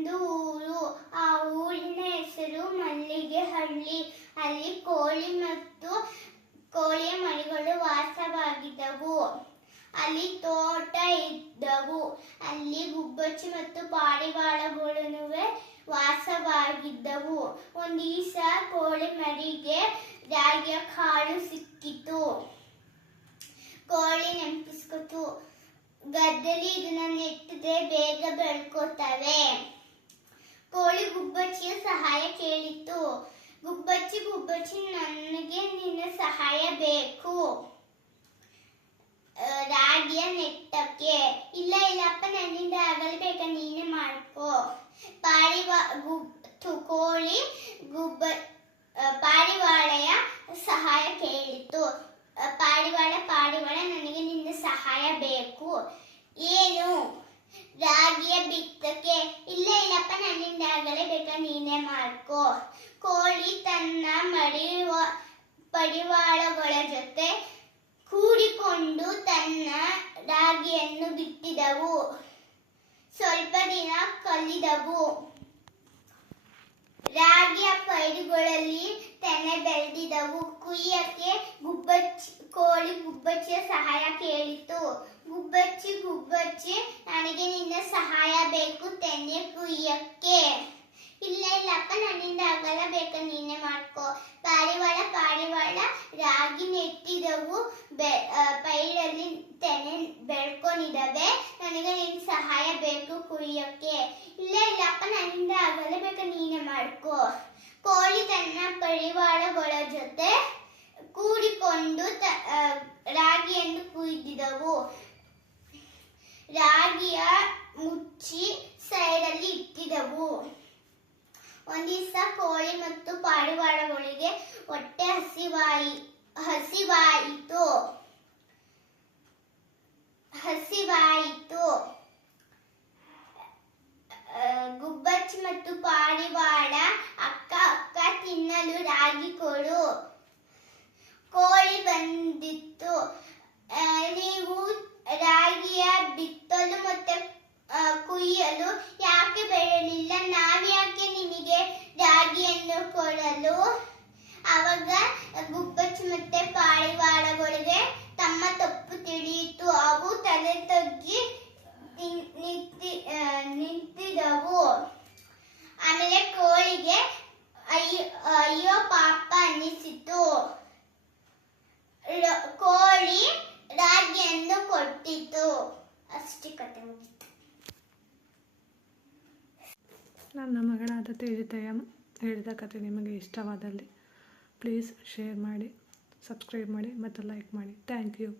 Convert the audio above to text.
ಒಂದು ಊರು. ಆ ಊರಿನ ಹೆಸರು ಮಲ್ಲಿಗೆಹಳ್ಳಿ. ಅಲ್ಲಿ ಕೋಳಿಯ ಮರಿಗಳು ವಾಸವಾಗಿದ್ದವು. ಅಲ್ಲಿ ತೋಟ ಇದ್ದವು. ಅಲ್ಲಿ ಗುಬ್ಬಚ್ಚಿ ಮತ್ತು ಪಾರಿವಾಳಗಳು ವಾಸವಾಗಿದ್ದವು. ಒಂದು ದಿವಸ ಕೋಳಿ ಮರಿಗೆ ರಾಗಿಯ ಕಾಳು ಸಿಕ್ಕಿತು. ಕೋಳಿ ನೆನಪಿಸ್ಕೊತು, ಗದ್ದೆಲಿ ಇದನ್ನ ನೆಟ್ಟಿದ್ರೆ ಬೇಗ ಬೆಳ್ಕೋತವೆ. ಕೋಳಿ ಗುಬ್ಬಚ್ಚಿಯ ಸಹಾಯ ಕೇಳಿತು. ಗುಬ್ಬಚ್ಚಿ, ನನಗೆ ನಿನ್ನ ಸಹಾಯ ಬೇಕು ರಾಗಿಯ ನೆಟ್ಟಕ್ಕೆ. ಇಲ್ಲಪ್ಪ, ನನ್ನಿಂದ ಆಗಲ್ಬೇಕ, ನೀನೇ ಮಾಡ್ಕೋ. ಕೋಳಿ ಪಾರಿವಾಳೆಯ ಸಹಾಯ ಕೇಳಿತು. ಪಾರಿವಾಳ, ನನಗೆ ನಿನ್ನ ಸಹಾಯ ಬೇಕು. ಏನು? ರಾಗಿಯ ಬಿತ್ತಕ್ಕೆ. ಇಲ್ಲಪ್ಪ, ನನ್ನಿಂದ ಆಗಲೇಬೇಕ, ನೀನೇ ಮಾಡ್ಕೋ. ಕೋಳಿ ತನ್ನ ಪರಿವಾಳಗಳ ಜೊತೆ ಕೂಡಿಕೊಂಡು ತನ್ನ ರಾಗಿಯನ್ನು ಬಿತ್ತಿದವು. ಸ್ವಲ್ಪ ದಿನ ಕಳೆದವು. ರಾಗಿಯ ಪೈರುಗಳಲ್ಲಿ ತೆನೆ ಬೆಳೆದಿದ್ದವು. ಕುಯ್ಯಕ್ಕೆ ಕೋಳಿ ಗುಬ್ಬಚ್ಚಿಯ ಸಹಾಯ ಕೇಳಿತು. ಗುಬ್ಬಚ್ಚಿ, ನನಗೆ ನಿನ್ನ ಸಹಾಯ ಬೇಕು ತೆನೆ ಕುಯ್ಯಕ್ಕೆ. ಇಲ್ಲಪ್ಪ, ನನ್ನಿಂದ ಆಗಲೇಬೇಕ, ನೀನೇ ಮಾಡ್ಕೋ. ಪಾರಿವಾಳ, ರಾಗಿ ನೆಟ್ಟಿದವು. ಪೈರಲ್ಲಿ ತೆನೆ ಬೆಳ್ಕೊಂಡಿದ್ದಾವೆ. ನನಗೆ ನಿನ್ನ ಸಹಾಯ ಬೇಕು ಕುಯ್ಯಕ್ಕೆ. ಇಲ್ಲಪ್ಪ, ನನ್ನಿಂದ ಆಗಲೇಬೇಕ, ನೀನೇ ಮಾಡ್ಕೋ. ಕೋಳಿ ತನ್ನ ಪರಿವಾರಗಳ ಜೊತೆ ಕೂಡಿಕೊಂಡು ರಾಗಿಯನ್ನು ಕುಯ್ದಿದವು. ರಾಗಿಯ ಮುಚ್ಚಿ ಸೈಡಲ್ಲಿ ಇಟ್ಟಿದವು. ಒಂದು ದಿವಸ ಕೋಳಿ ಮತ್ತು ಪಾರಿವಾಳಗಳಿಗೆ ಹೊಟ್ಟೆ ಹಸಿವಾಯಿತು. ಗುಬ್ಬಚ್ಚಿ ಮತ್ತು ಪಾರಿವಾಳ, ಅಕ್ಕ ತಿನ್ನಲು ರಾಗಿ ಕೊಡು. ಕೋಳಿ ಬಂದಿತ್ತು. ನೀವು ರಾಗಿಯ ಬಿತ್ತಲು ಮತ್ತೆ ಕುಯ್ಯಲು ಯಾಕೆ ಬೆಳೆಯಲಿಲ್ಲ? ನಾವ್ಯಾಕೆ ನಿಮಗೆ ರಾಗಿಯನ್ನು ಕೊಡಲು? ಆವಾಗ ಗುಬ್ಬಚ್ಚಿ ಮತ್ತೆ ಪಾರಿವಾಳಗಳಿಗೆ ತಮ್ಮ ತಪ್ಪು ತಿಳಿಯಿತು. ಅವು ತಲೆ ತಗ್ಗಿ ನಿಂತಿದವು. ಆಮೇಲೆ ಕೋಳಿಗೆ ಅಯ್ಯೋ ಪಾಪ ಅನ್ನಿಸಿತು. ಕೋಳಿ ರಾಗಿಯನ್ನು ಕೊಟ್ಟಿತು. ಅಷ್ಟೇ ಕಥೆ ಮುಗಿತು. ನನ್ನ ಮಗಳಾದ ತೇಜತೆಯ ಹೇಳಿದ ಕಥೆ ನಿಮಗೆ ಇಷ್ಟವಾದಲ್ಲಿ ಪ್ಲೀಸ್ ಶೇರ್ ಮಾಡಿ, ಸಬ್ಸ್ಕ್ರೈಬ್ ಮಾಡಿ ಮತ್ತು ಲೈಕ್ ಮಾಡಿ. Thank you.